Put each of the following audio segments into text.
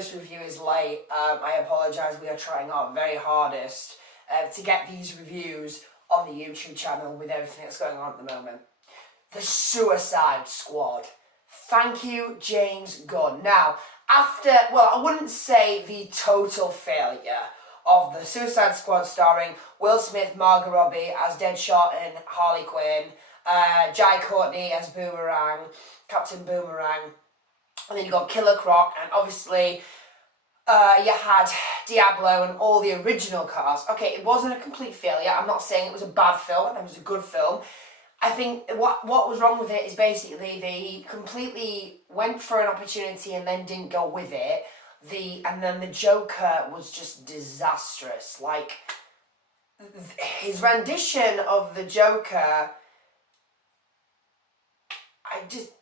this review is late. I apologise. We are trying our very hardest to get these reviews on the YouTube channel with everything that's going on at the moment. The Suicide Squad. Thank you, James Gunn. Now, after, well, I wouldn't say the total failure of the Suicide Squad starring Will Smith, Margot Robbie as Deadshot and Harley Quinn, Jai Courtney as Boomerang, Captain Boomerang, and then you got Killer Croc, and obviously you had Diablo and all the original cast. Okay, it wasn't a complete failure. I'm not saying it was a bad film. It was a good film. I think what was wrong with it is basically they completely went for an opportunity and then didn't go with it. And then the Joker was just disastrous. Like, his rendition of the Joker, I just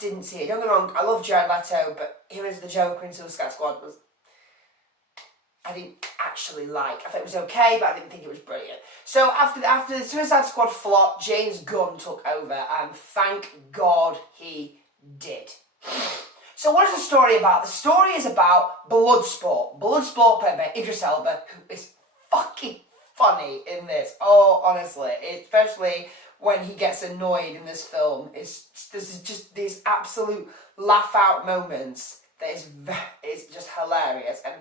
didn't see it. Don't get me wrong, I love Jared Leto, but him as the Joker in Suicide Squad I didn't actually like. I thought it was okay, but I didn't think it was brilliant. So after the Suicide Squad flopped, James Gunn took over, and thank God he did. So what is the story about? The story is about Bloodsport. Bloodsport played by Idris Elba, who is fucking funny in this. Oh, honestly, especially when he gets annoyed in this film. There's just these absolute laugh-out moments that is just hilarious. And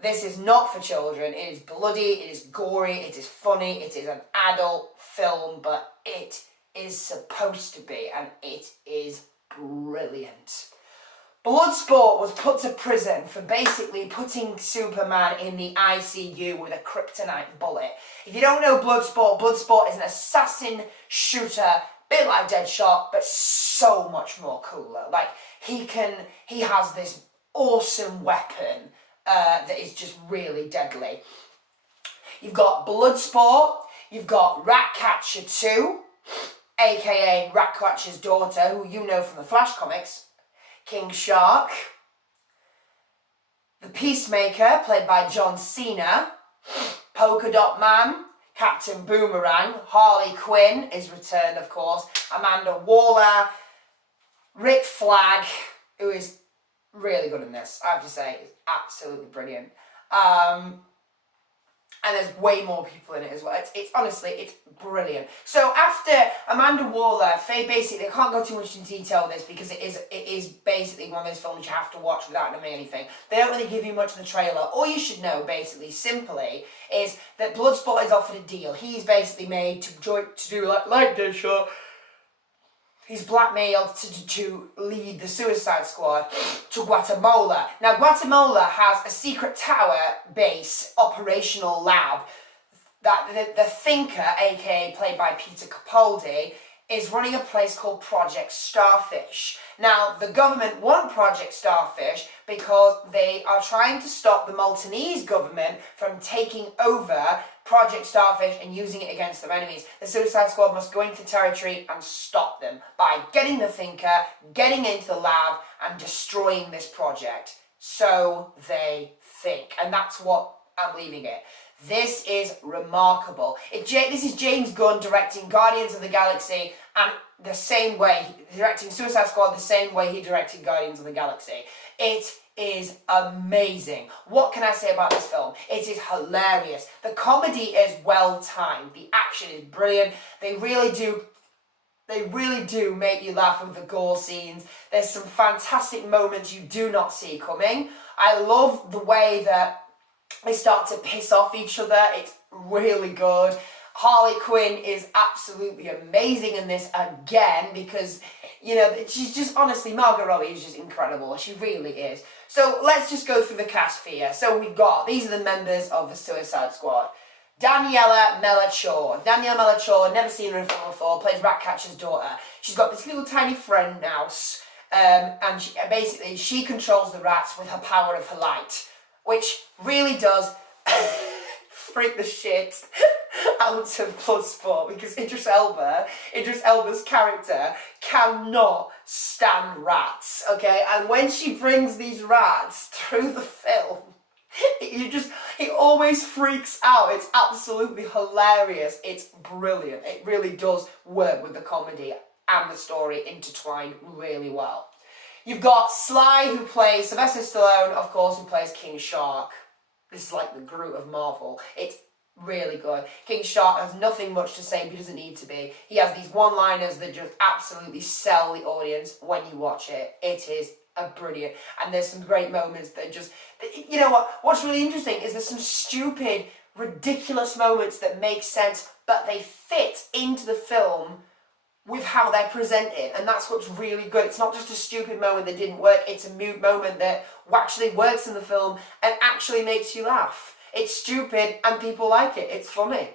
this is not for children. It is bloody, it is gory, it is funny, it is an adult film, but it is supposed to be, and it is brilliant. Bloodsport was put to prison for basically putting Superman in the ICU with a kryptonite bullet. If you don't know Bloodsport is an assassin shooter, a bit like Deadshot, but so much more cooler. Like, he has this awesome weapon that is just really deadly. You've got Bloodsport, you've got Ratcatcher 2, aka Ratcatcher's daughter, who you know from the Flash comics, King Shark, the Peacemaker, played by John Cena, Polka-Dot Man, Captain Boomerang, Harley Quinn is returned, of course, Amanda Waller, Rick Flag, who is really good in this, I have to say, is absolutely brilliant. And there's way more people in it as well. It's honestly, it's brilliant. So after Amanda Waller, Faye basically, I can't go too much into detail with this because it is basically one of those films you have to watch without knowing anything. They don't really give you much in the trailer. All you should know, basically, simply, is that Bloodsport is offered a deal. He's basically made to do like Deadshot. He's blackmailed to lead the Suicide Squad to Guatemala. Now, Guatemala has a secret tower base operational lab that the Thinker, aka played by Peter Capaldi, is running a place called Project Starfish. Now, the government want Project Starfish because they are trying to stop the Maltese government from taking over Project Starfish and using it against their enemies. The Suicide Squad must go into territory and stop them by getting the Thinker, getting into the lab, and destroying this project. So they think. And that's what I'm leaving it. This is remarkable. This is James Gunn directing Guardians of the Galaxy, and the same way, directing Suicide Squad the same way he directed Guardians of the Galaxy. It is amazing. What can I say about this film? It is hilarious. The comedy is well timed. The action is brilliant. They really do make you laugh with the gore scenes. There's some fantastic moments you do not see coming. I love the way that they start to piss off each other. It's really good. Harley Quinn is absolutely amazing in this again because, you know, she's just, honestly, Margot Robbie is just incredible. She really is. So let's just go through the cast for you. So these are the members of the Suicide Squad. Daniela Melchior. Daniela Melchior, never seen her in film before, plays Ratcatcher's daughter. She's got this little tiny friend mouse, and she controls the rats with her power of her light, which really does freak the shit out of Bloodsport because Idris Elba's character cannot stand rats, okay? And when she brings these rats through the film, he always freaks out. It's absolutely hilarious. It's brilliant. It really does work with the comedy and the story intertwined really well. You've got Sly, who plays Sylvester Stallone, of course, who plays King Shark. This is like the Groot of Marvel. It's really good. King Shark has nothing much to say, but he doesn't need to be. He has these one-liners that just absolutely sell the audience when you watch it. It is brilliant. And there's some great moments that just... You know what? What's really interesting is there's some stupid, ridiculous moments that make sense, but they fit into the film with how they're presented, and that's what's really good. It's not just a stupid moment that didn't work, it's a moment that actually works in the film and actually makes you laugh. It's stupid and people like it. It's funny.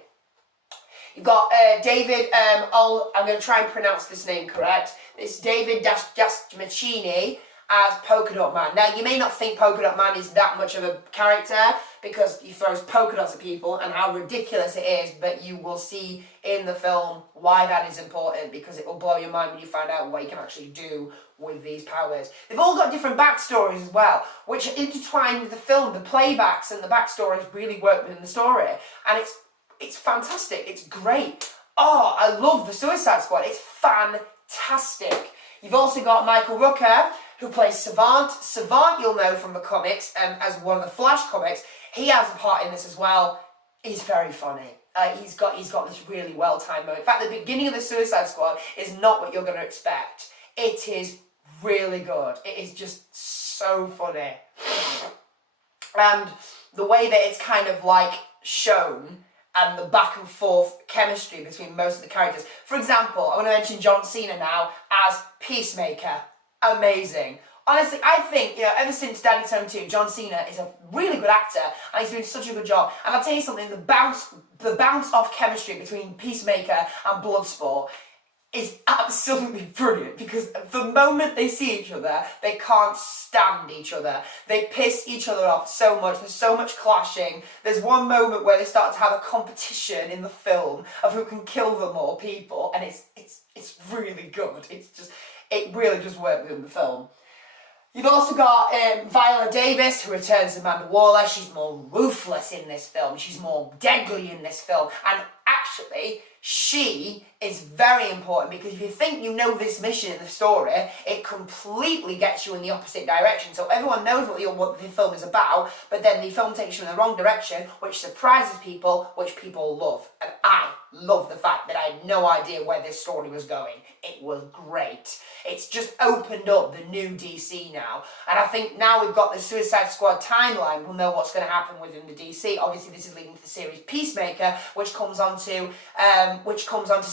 You've got David, I'm going to try and pronounce this name correct. It's David Dasmachini as Polka-Dot Man. Now, you may not think Polka-Dot Man is that much of a character because he throws polka dots at people and how ridiculous it is, but you will see in the film why that is important, because it will blow your mind when you find out what you can actually do with these powers. They've all got different backstories as well, which are intertwined with the film. The playbacks and the backstories really work within the story, and it's fantastic. It's great. Oh, I love the Suicide Squad. It's fantastic. You've also got Michael Rooker, who plays Savant. Savant, you'll know from the comics, as one of the Flash comics. He has a part in this as well. He's very funny. He's got this really well-timed moment. In fact, the beginning of the Suicide Squad is not what you're going to expect. It is really good. It is just so funny. And the way that it's kind of like shown, and the back and forth chemistry between most of the characters. For example, I want to mention John Cena now as Peacemaker. Amazing. Honestly, I think, ever since Daddy 72, John Cena is a really good actor, and he's doing such a good job. And I'll tell you something, the bounce off chemistry between Peacemaker and Bloodsport is absolutely brilliant, because the moment they see each other, they can't stand each other. They piss each other off so much. There's so much clashing. There's one moment where they start to have a competition in the film of who can kill the more people, and it's really good. It really does work within the film. You've also got Viola Davis, who returns as Amanda Waller. She's more ruthless in this film. She's more deadly in this film. And actually, she is very important, because if you think you know this mission in the story, it completely gets you in the opposite direction. So everyone knows what the film is about, but then the film takes you in the wrong direction, which surprises people, which people love. And I love the fact that I had no idea where this story was going. It was great. It's just opened up the new DC now. And I think now we've got the Suicide Squad timeline, we'll know what's going to happen within the DC. Obviously, this is leading to the series Peacemaker, which comes onto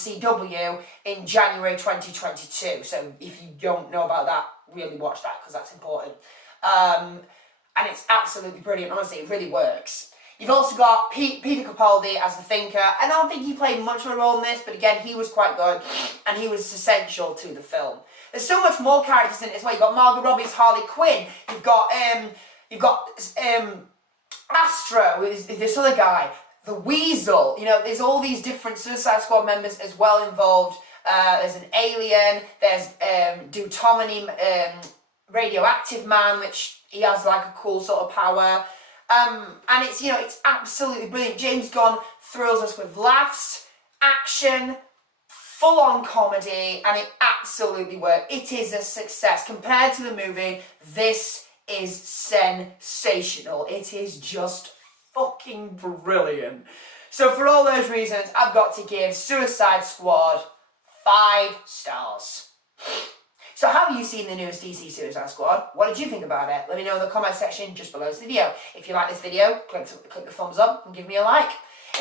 CW in January 2022. So if you don't know about that, really watch that, because that's important. And it's absolutely brilliant. Honestly, it really works. You've also got Peter Capaldi as the Thinker. I don't think he played much of a role in this, but again, he was quite good, and he was essential to the film. There's so much more characters in it as well. You've got Margot Robbie's Harley Quinn. You've got Astro, who is this other guy, the Weasel. There's all these different Suicide Squad members as well involved. There's an alien. There's Dutomany, Radioactive Man, which he has like a cool sort of power. And it's absolutely brilliant. James Gunn thrills us with laughs, action, full-on comedy, and it absolutely worked. It is a success. Compared to the movie, this is sensational. It is just fucking brilliant. So for all those reasons, I've got to give Suicide Squad 5 stars. So have you seen the newest DC Suicide Squad? What did you think about it? Let me know in the comment section just below this video. If you like this video, click the thumbs up and give me a like.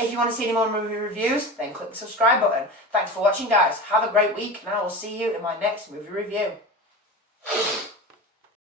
If you want to see any more movie reviews, then click the subscribe button. Thanks for watching, guys. Have a great week, and I will see you in my next movie review.